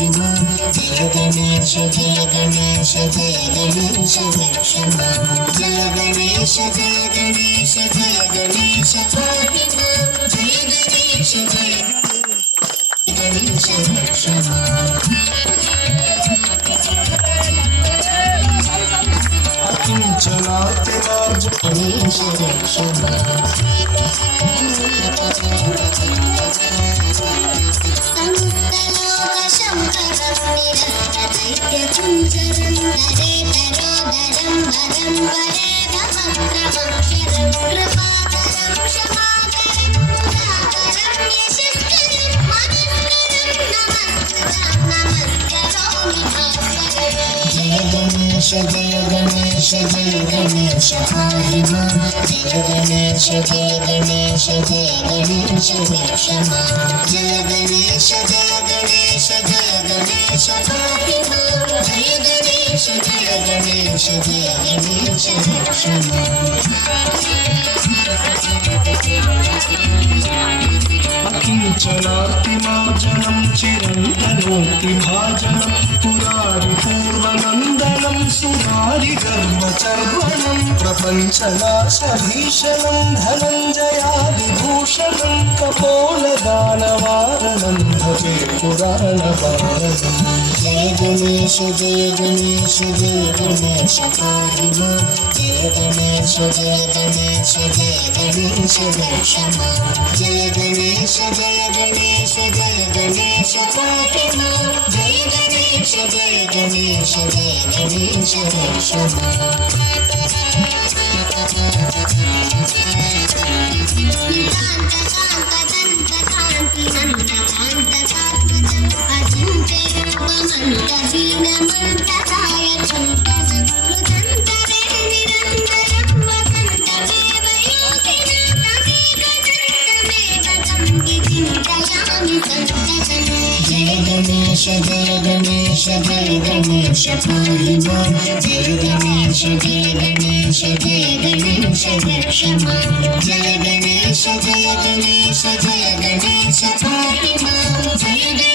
पाहि मां जय गणेश जय गणेश जय गणेश रक्ष मां जय गणेश जय गणेश जय गणेश पाहि मां जय गणेश जय गणेश रक्ष मां अकिंचनातिराज गणेश रक्ष मां दैत्यकुञ्जरं हरे तरोदरं वरं वरेवमग्रमक्षरं कृपाकरं क्षमाकरं मुदाकरं यशस्करं मनस्करं नमस्करोमि जय गणेश जय गणेश जय गणेश पाहि मां जय गणेश जय गणेश जय गणेश रक्ष मां जय गणेश जय गणेश जय गणेश पाहि मां जय गणेश जय गणेश जय गणेश रक्ष मां अकिंचनातिमार्जनं चिरन्तनोक्ति भाजनं पुरारिपूर्वनन्दनं सुरारिधर्मचर्वणं प्रपञ्चनाशभीषणं धनञ्जयादिभूषणं कपोलदानवारणं भजे पुराणवारणं जय गणेश जय गणेश जय गणेश पाहि मां जय गणेश जय गणेश जय गणेश रक्ष मां जय गणेश जय गणेश जय गणेश पाहि मां जय गणेश जय गणेश जय गणेश रक्ष मां जय गणेश जय गणेश जय गणेश पाहि मां जय गणेश जय गणेश जय गणेश रक्ष मां जय गणेश जय गणेश जय गणेश पाहि मां जय